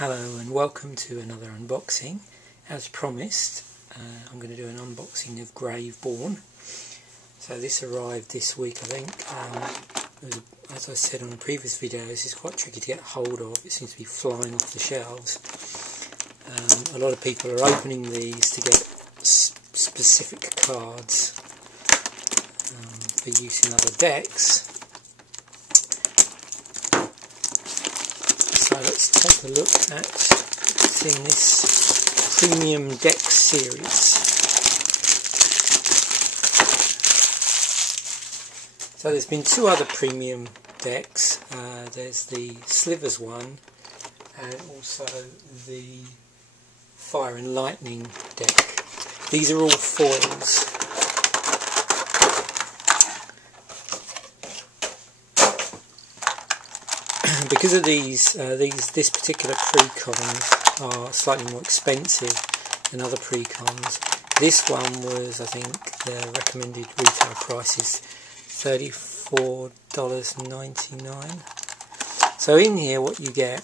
Hello and welcome to another unboxing. As promised, I'm going to do an unboxing of Graveborn. So this arrived this week, I think. As I said on the previous video, this is quite tricky to get hold of. It seems to be flying off the shelves. A lot of people are opening these to get specific cards for use in other decks. So let's take a look at seeing this premium deck series. So there's been two other premium decks. There's the Slivers one and also the Fire and Lightning deck. These are all foils. Because of this particular pre-cons are slightly more expensive than other pre-cons. This one was, I think, the recommended retail price is $34.99. So in here what you get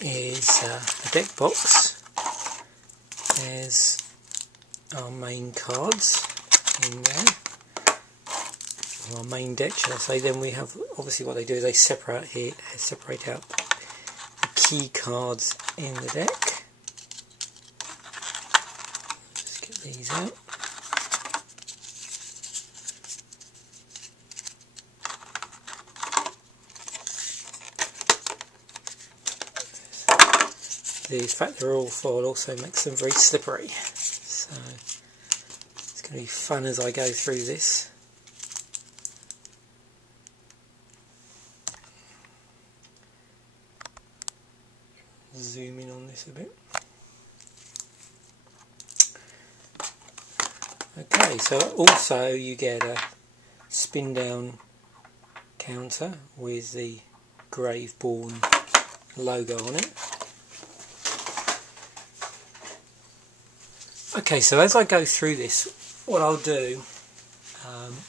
is a deck box. There's our main cards in there. Our main deck, should I say. Then we have, obviously what they do is they separate out the key cards in the deck. Just get these out. The fact they're all foil also makes them very slippery. So it's going to be fun as I go through this. Zoom in on this a bit. Okay, so also you get a spin down counter with the Graveborn logo on it. Okay, so as I go through this, what I'll do,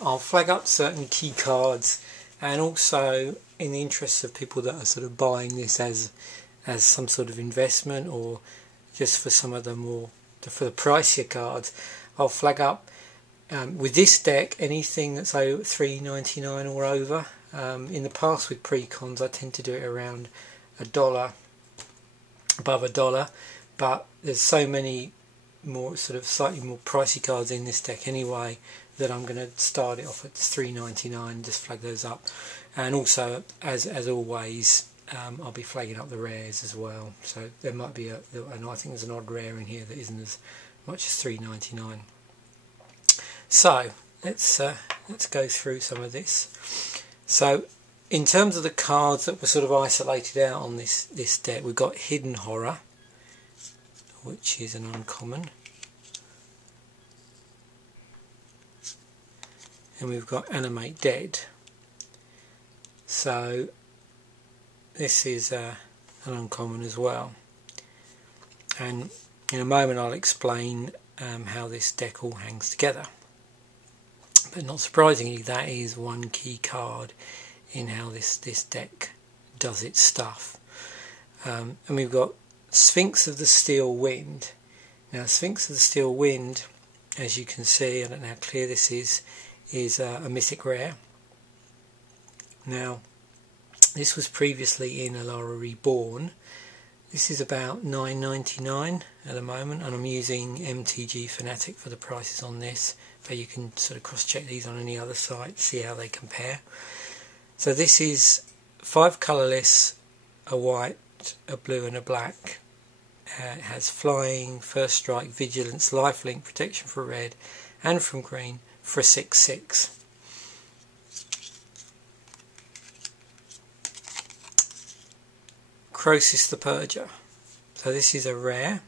I'll flag up certain key cards, and also in the interests of people that are sort of buying this as some sort of investment, or just for some of the more for the pricier cards, I'll flag up with this deck anything that's $3.99 or over. In the past with pre-cons I tend to do it around $1, above $1, but there's so many more sort of slightly more pricey cards in this deck anyway that I'm going to start it off at $3.99, just flag those up. And also as always, I'll be flagging up the rares as well, so there might be and I think there's an odd rare in here that isn't as much as $3.99. So let's go through some of this. So in terms of the cards that were sort of isolated out on this deck, we've got Hidden Horror, which is an uncommon, and we've got Animate Dead. So this is an uncommon as well, and in a moment I'll explain how this deck all hangs together. But not surprisingly, that is one key card in how this deck does its stuff. And we've got Sphinx of the Steel Wind. Now Sphinx of the Steel Wind, as you can see, I don't know how clear this is a mythic rare. Now this was previously in Alara Reborn. This is about $9.99 at the moment, and I'm using MTG Fnatic for the prices on this, but you can sort of cross-check these on any other site, see how they compare. So this is 5 colourless, a white, a blue and a black. It has flying, first strike, vigilance, lifelink, protection for red and from green for a 6/6. Croesus the Purger. So this is a rare.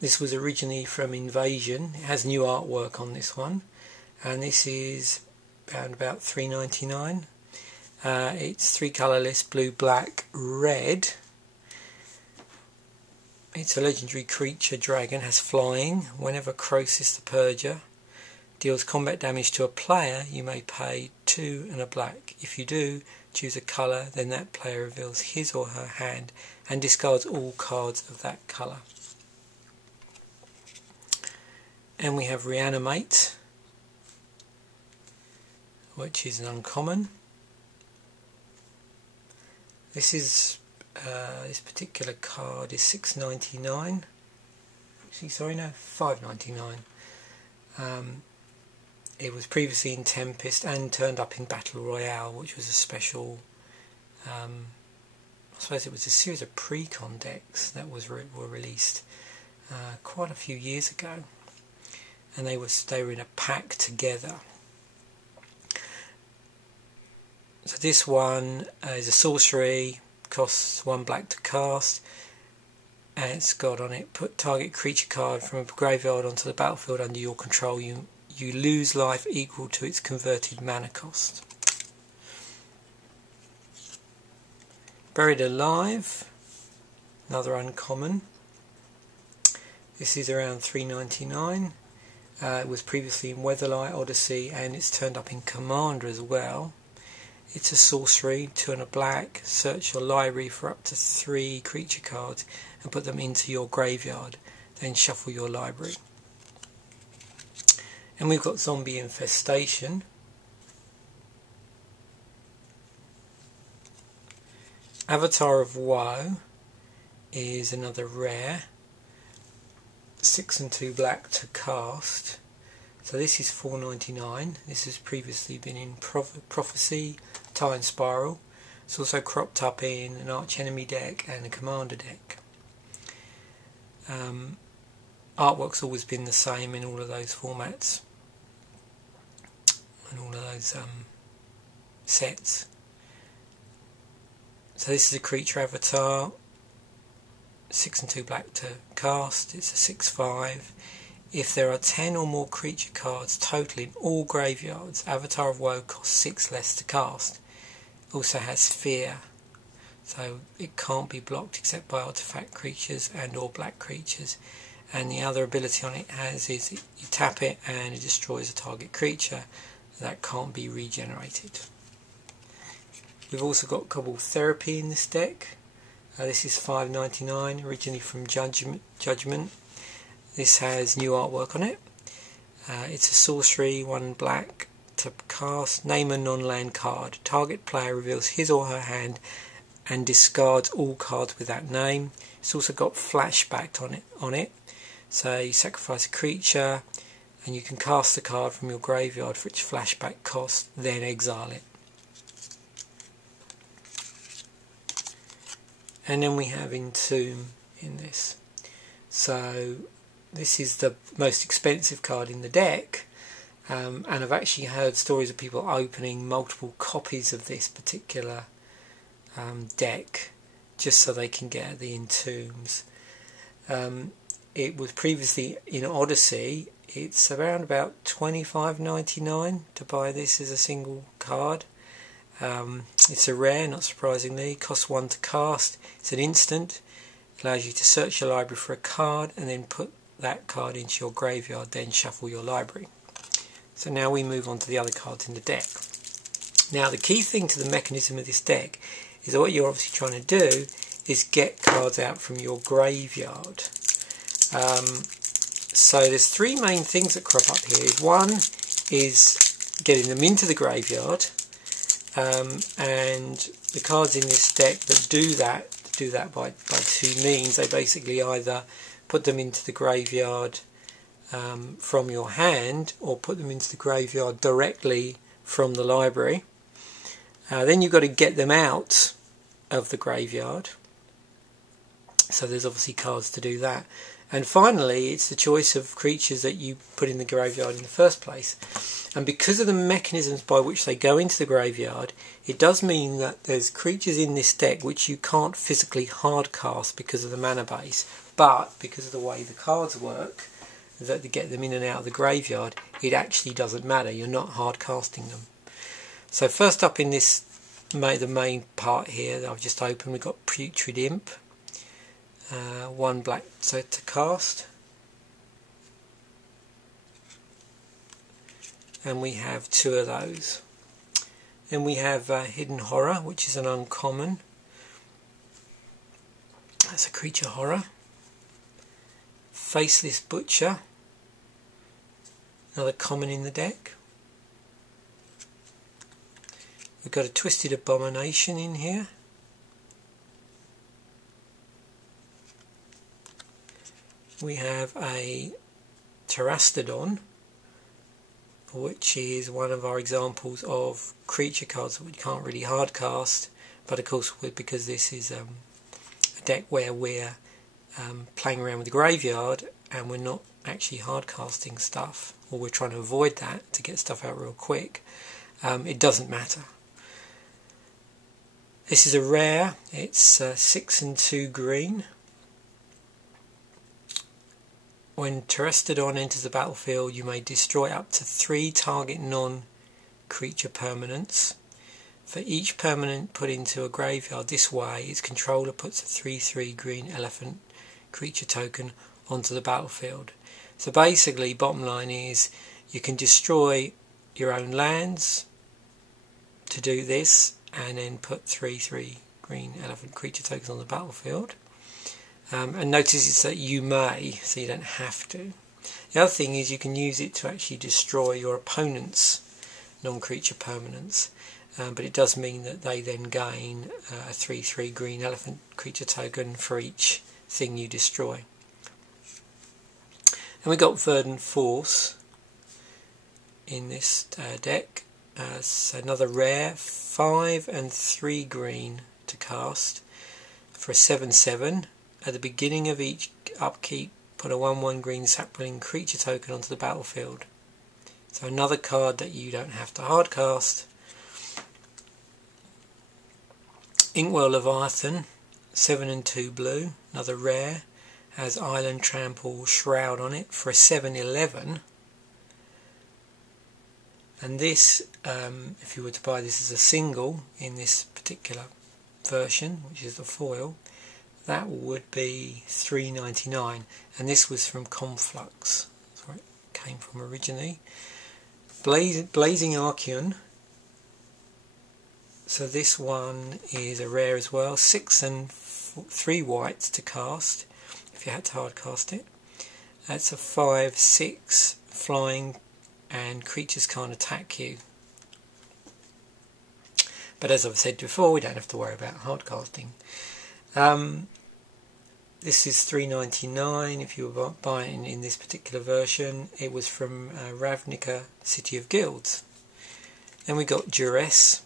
This was originally from Invasion. It has new artwork on this one, and this is around about $3.99. It's 3 colourless, blue, black, red. It's a legendary creature, dragon, has flying. Whenever Croesus the Purger deals combat damage to a player, you may pay 2 and a black. If you do, choose a colour, then that player reveals his or her hand and discards all cards of that colour. And we have Reanimate, which is an uncommon. This particular card is $6.99. Actually, sorry, no, $5.99. It was previously in Tempest and turned up in Battle Royale, which was a special. I suppose it was a series of pre-con decks that were released quite a few years ago, and they were in a pack together. So this one is a sorcery, costs 1 black to cast, and it's got on it, put target creature card from a graveyard onto the battlefield under your control. You lose life equal to its converted mana cost. Buried Alive, another uncommon. This is around $3.99. It was previously in Weatherlight, Odyssey, and it's turned up in Commander as well. It's a sorcery, 2 and a black. Search your library for up to 3 creature cards and put them into your graveyard. Then shuffle your library. And we've got Zombie Infestation. Avatar of Woe is another rare. 6 and 2 black to cast. So this is $4.99. This has previously been in Prophecy, Time Spiral. It's also cropped up in an Arch Enemy deck and a Commander deck. Artwork's always been the same in all of those formats and all of those sets. So this is a creature avatar, 6 and 2 black to cast. It's a 6/5. If there are 10 or more creature cards total in all graveyards, Avatar of Woe costs 6 less to cast. It also has Fear, so it can't be blocked except by artifact creatures and or black creatures. And the other ability on it has is you tap it and it destroys a target creature that can't be regenerated. We've also got Cobble Therapy in this deck. This is $5.99, originally from Judgment. This has new artwork on it. It's a sorcery, 1 black to cast. Name a non-land card. Target player reveals his or her hand and discards all cards with that name. It's also got flashback on it. So you sacrifice a creature and you can cast the card from your graveyard for its flashback cost, then exile it. And then we have Entomb in this. So this is the most expensive card in the deck, and I've actually heard stories of people opening multiple copies of this particular deck just so they can get the Entombs. It was previously in Odyssey. It's around about $25.99 to buy this as a single card. It's a rare, not surprisingly. Costs 1 to cast. It's an instant. Allows you to search your library for a card and then put that card into your graveyard, then shuffle your library. So now we move on to the other cards in the deck. Now the key thing to the mechanism of this deck is that what you're obviously trying to do is get cards out from your graveyard. So there's 3 main things that crop up here. One is getting them into the graveyard, and the cards in this deck that do that by 2 means. They basically either put them into the graveyard from your hand, or put them into the graveyard directly from the library. Then you've got to get them out of the graveyard. So there's obviously cards to do that. And finally, it's the choice of creatures that you put in the graveyard in the first place. And because of the mechanisms by which they go into the graveyard, it does mean that there's creatures in this deck which you can't physically hard cast because of the mana base. But because of the way the cards work, that to get them in and out of the graveyard, it actually doesn't matter. You're not hard casting them. So first up in this, the main part here that I've just opened, we've got Putrid Imp. 1 black to cast. and we have 2 of those. Then we have Hidden Horror, which is an uncommon. That's a creature horror. Faceless Butcher, another common in the deck. We've got a Twisted Abomination in here. We have a Terastodon, which is one of our examples of creature cards that we can't really hard cast, but of course because this is a deck where we're playing around with the graveyard and we're not actually hard casting stuff, or we're trying to avoid that to get stuff out real quick, it doesn't matter. This is a rare. It's 6 and 2 green. When Terastodon enters the battlefield, you may destroy up to 3 target non-creature permanents. For each permanent put into a graveyard this way, its controller puts a 3/3 green elephant creature token onto the battlefield. So basically, bottom line is, you can destroy your own lands to do this, and then put 3/3 green elephant creature tokens on the battlefield. And notice it's that you may, so you don't have to. The other thing is you can use it to actually destroy your opponent's non-creature permanents, but it does mean that they then gain a 3/3 green elephant creature token for each thing you destroy. And we got Verdant Force in this deck. So another rare, 5 and 3 green to cast for a 7/7. At the beginning of each upkeep, put a 1/1 green sapling creature token onto the battlefield. So another card that you don't have to hard cast. Inkwell Leviathan, 7 and 2 blue, another rare, has Island Trample Shroud on it for a 7/11. And this, if you were to buy this as a single in this particular version, which is the foil, that would be $3.99, and this was from Conflux. That's where it came from originally. Blazing Archeon. So this one is a rare as well. 6 and 3 whites to cast, if you had to hard cast it. That's a 5/6 flying, and creatures can't attack you. But as I've said before, we don't have to worry about hard casting. This is $3.99 if you were buying in this particular version. It was from Ravnica City of Guilds. Then we got Duress,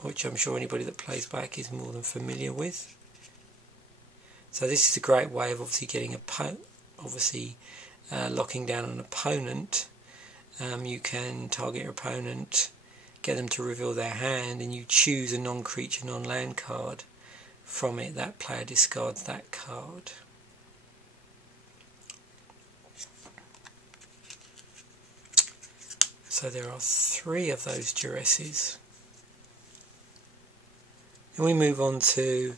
which I'm sure anybody that plays back is more than familiar with. So this is a great way of obviously getting locking down an opponent. You can target your opponent, get them to reveal their hand, and you choose a non-creature, non-land card from it. That player discards that card. So there are 3 of those Duresses. And we move on to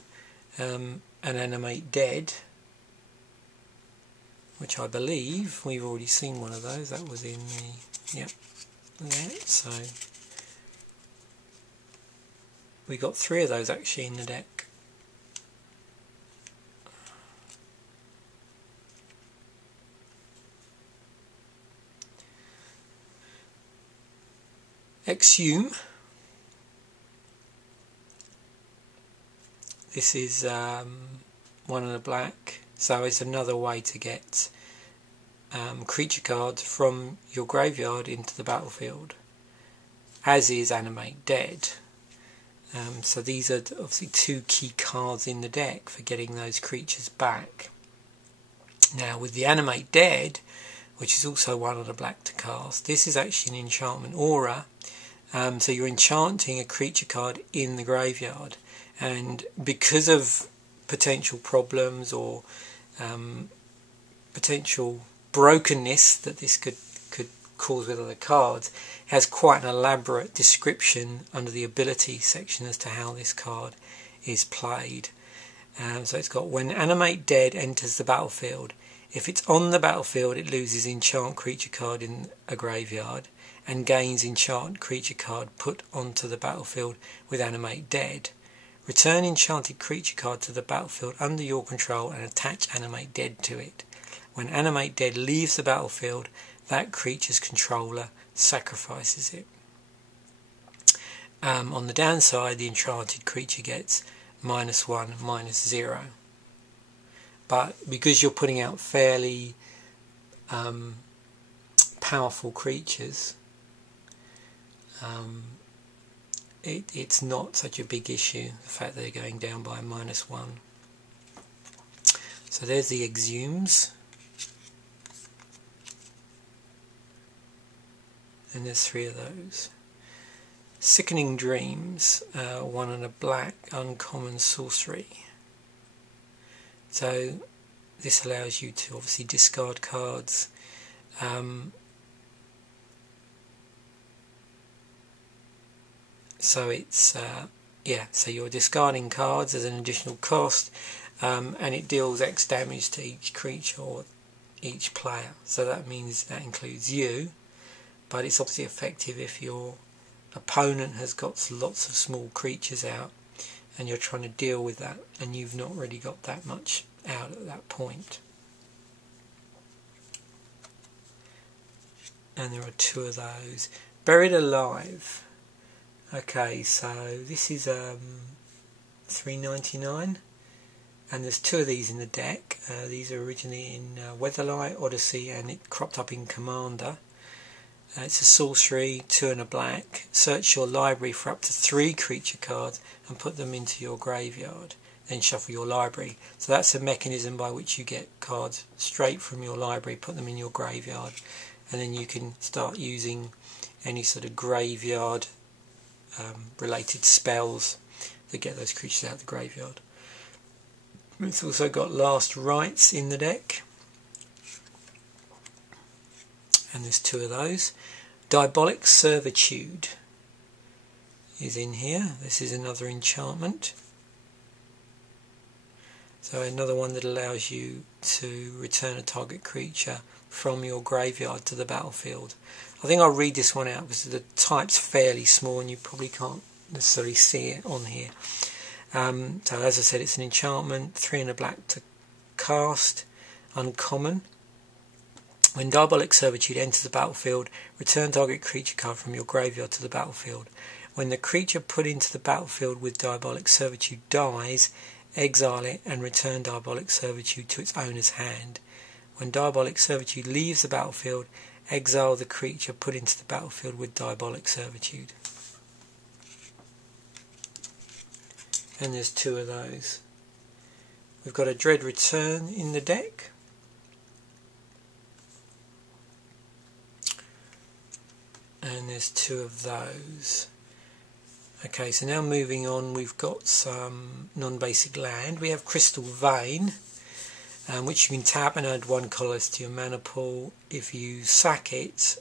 an Animate Dead, which I believe we've already seen one of those. That was in the, there. So we got 3 of those actually in the deck. Exhume. This is 1 and a black, so it's another way to get creature cards from your graveyard into the battlefield, as is Animate Dead. So these are obviously 2 key cards in the deck for getting those creatures back. Now with the Animate Dead, which is also 1 and a black to cast, this is actually an enchantment aura. So you're enchanting a creature card in the graveyard, and because of potential problems or potential brokenness that this could cause with other cards, it has quite an elaborate description under the ability section as to how this card is played. So it's got, when Animate Dead enters the battlefield, if it's on the battlefield it loses enchant creature card in a graveyard, and gains Enchanted Creature card put onto the battlefield with Animate Dead. Return Enchanted Creature card to the battlefield under your control and attach Animate Dead to it. When Animate Dead leaves the battlefield, that creature's controller sacrifices it. On the downside, the Enchanted Creature gets -1, -0. But because you're putting out fairly powerful creatures, it's not such a big issue, the fact that they're going down by -1. So there's the exhumes, and there's 3 of those. Sickening Dreams, 1 and a black, uncommon sorcery. So this allows you to obviously discard cards. So it's so you're discarding cards as an additional cost, and it deals X damage to each creature or each player. So that means that includes you, but it's obviously effective if your opponent has got lots of small creatures out and you're trying to deal with that and you've not really got that much out at that point. And there are 2 of those. Buried Alive. Okay, so this is $3.99, and there's 2 of these in the deck. These are originally in Weatherlight, Odyssey, and it cropped up in Commander. It's a sorcery, 2 and a black. Search your library for up to 3 creature cards and put them into your graveyard. Then shuffle your library. So that's a mechanism by which you get cards straight from your library, put them in your graveyard, and then you can start using any sort of graveyard related spells that get those creatures out of the graveyard. It's also got Last Rites in the deck, and there's 2 of those. Diabolic Servitude is in here. This is another enchantment, so another one that allows you to return a target creature from your graveyard to the battlefield. I think I'll read this one out because the type's fairly small and you probably can't necessarily see it on here. So as I said, it's an enchantment, 3 and a black to cast, uncommon. When Diabolic Servitude enters the battlefield, return target creature card from your graveyard to the battlefield. When the creature put into the battlefield with Diabolic Servitude dies, exile it and return Diabolic Servitude to its owner's hand. When Diabolic Servitude leaves the battlefield, exile the creature put into the battlefield with Diabolic Servitude. And there's 2 of those. We've got a Dread Return in the deck. And there's 2 of those. Okay, so now moving on, we've got some non-basic land. We have Crystal Vein, which you can tap and add 1 colourless to your mana pool. If you sack it,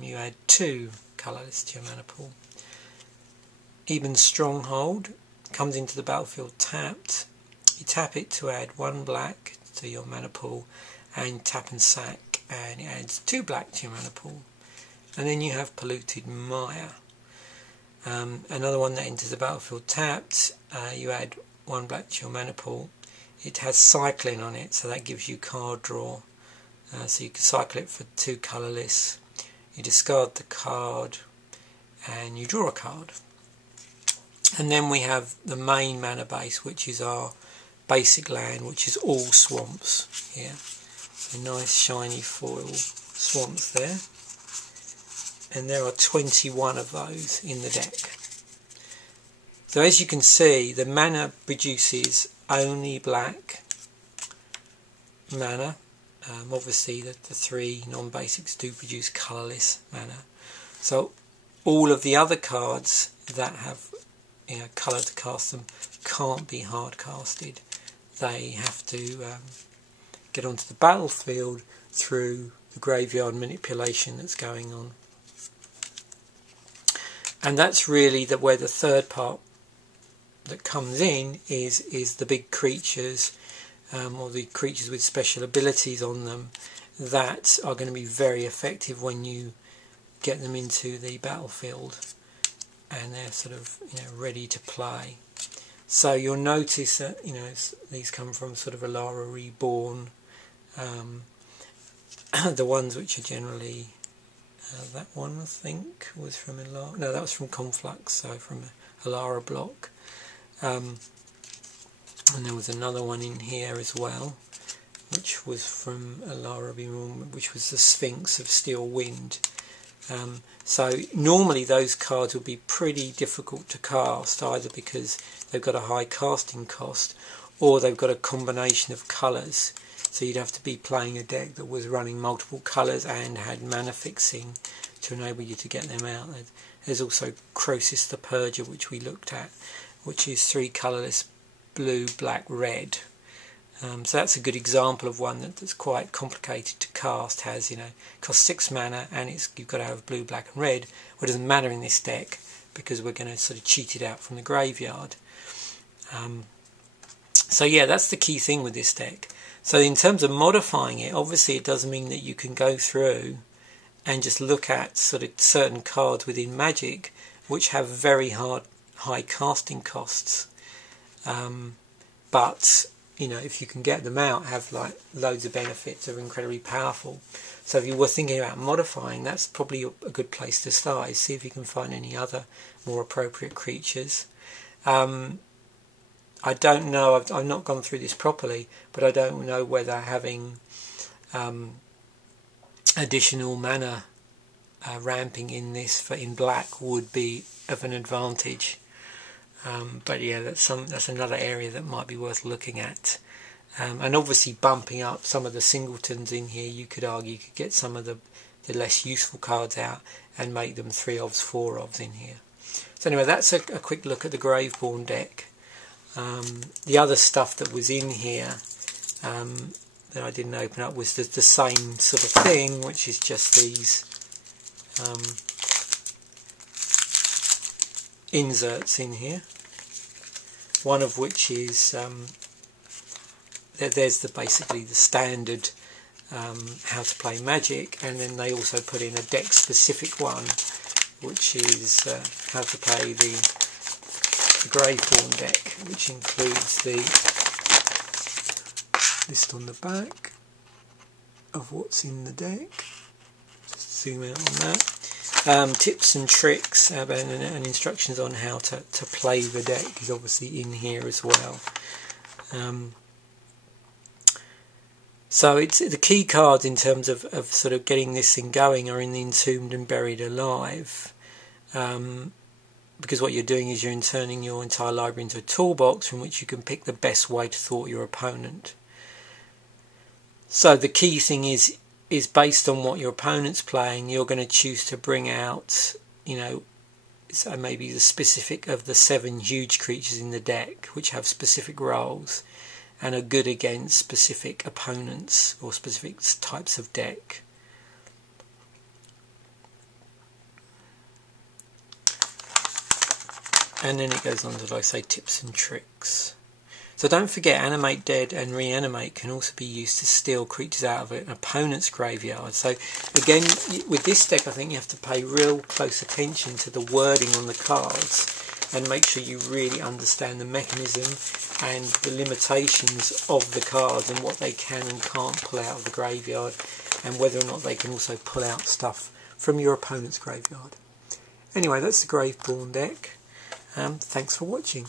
you add 2 colourless to your mana pool. Even Stronghold comes into the battlefield tapped. You tap it to add 1 black to your mana pool, and tap and sack, and it adds 2 black to your mana pool. And then you have Polluted Mire. Another one that enters the battlefield tapped. You add 1 black to your mana pool. It has cycling on it, so that gives you card draw. So you can cycle it for 2 colourless. You discard the card and you draw a card. And then we have the main mana base, which is our basic land, which is all swamps here. So nice shiny foil swamps there. And there are 21 of those in the deck. So as you can see, the mana produces only black mana. Obviously the 3 non-basics do produce colourless mana. So all of the other cards that have colour to cast them can't be hard casted. They have to get onto the battlefield through the graveyard manipulation that's going on. And that's really where the third part that comes in is the big creatures, or the creatures with special abilities on them, that are going to be very effective when you get them into the battlefield, and they're sort of, you know, ready to play. So you'll notice that, you know, these come from sort of Alara Reborn. The ones which are generally that one I think was from Alara. No, that was from Conflux, so from Alara block. And there was another one in here as well, which was from Alara Reborn, which was the Sphinx of Steel Wind. So normally those cards would be pretty difficult to cast, either because they've got a high casting cost or they've got a combination of colours. So you'd have to be playing a deck that was running multiple colours and had mana fixing to enable you to get them out. There's also Croesus the Purger, which we looked at, which is 3 colourless: blue, black, red. So that's a good example of one that's quite complicated to cast. Has, you know, costs 6 mana, and you've got to have blue, black and red. Well, it doesn't matter in this deck because we're going to sort of cheat it out from the graveyard. So yeah, that's the key thing with this deck. So in terms of modifying it, obviously it does mean that you can go through and just look at sort of certain cards within Magic which have very high casting costs, but you know, if you can get them out, have like loads of benefits, are incredibly powerful. So if you were thinking about modifying, that's probably a good place to start, is see if you can find any other more appropriate creatures. I don't know, I've not gone through this properly, but I don't know whether having additional mana ramping in this in black would be of an advantage. But yeah, that's another area that might be worth looking at. And obviously bumping up some of the singletons in here, you could argue you could get some of the less useful cards out and make them 3-ofs, 4-ofs in here. So anyway, that's a quick look at the Graveborn deck. The other stuff that was in here that I didn't open up was the same sort of thing, which is just these inserts in here. One of which is there's basically the standard how to play Magic, and then they also put in a deck specific one, which is how to play the Graveborn deck, which includes the list on the back of what's in the deck. Just zoom out on that. Tips and tricks and instructions on how to play the deck is obviously in here as well. So it's the key cards in terms of sort of getting this thing going are in the Entombed and Buried Alive. Because what you're doing is you're turning your entire library into a toolbox from which you can pick the best way to thwart your opponent. So the key thing is based on what your opponent's playing, you're going to choose to bring out, you know, so maybe the specific of the 7 huge creatures in the deck, which have specific roles and are good against specific opponents or specific types of deck. And then it goes on to, like I say, tips and tricks. So don't forget, Animate Dead and Reanimate can also be used to steal creatures out of an opponent's graveyard. So again, with this deck, I think you have to pay real close attention to the wording on the cards and make sure you really understand the mechanism and the limitations of the cards and what they can and can't pull out of the graveyard, and whether or not they can also pull out stuff from your opponent's graveyard. Anyway, that's the Graveborn deck. Thanks for watching.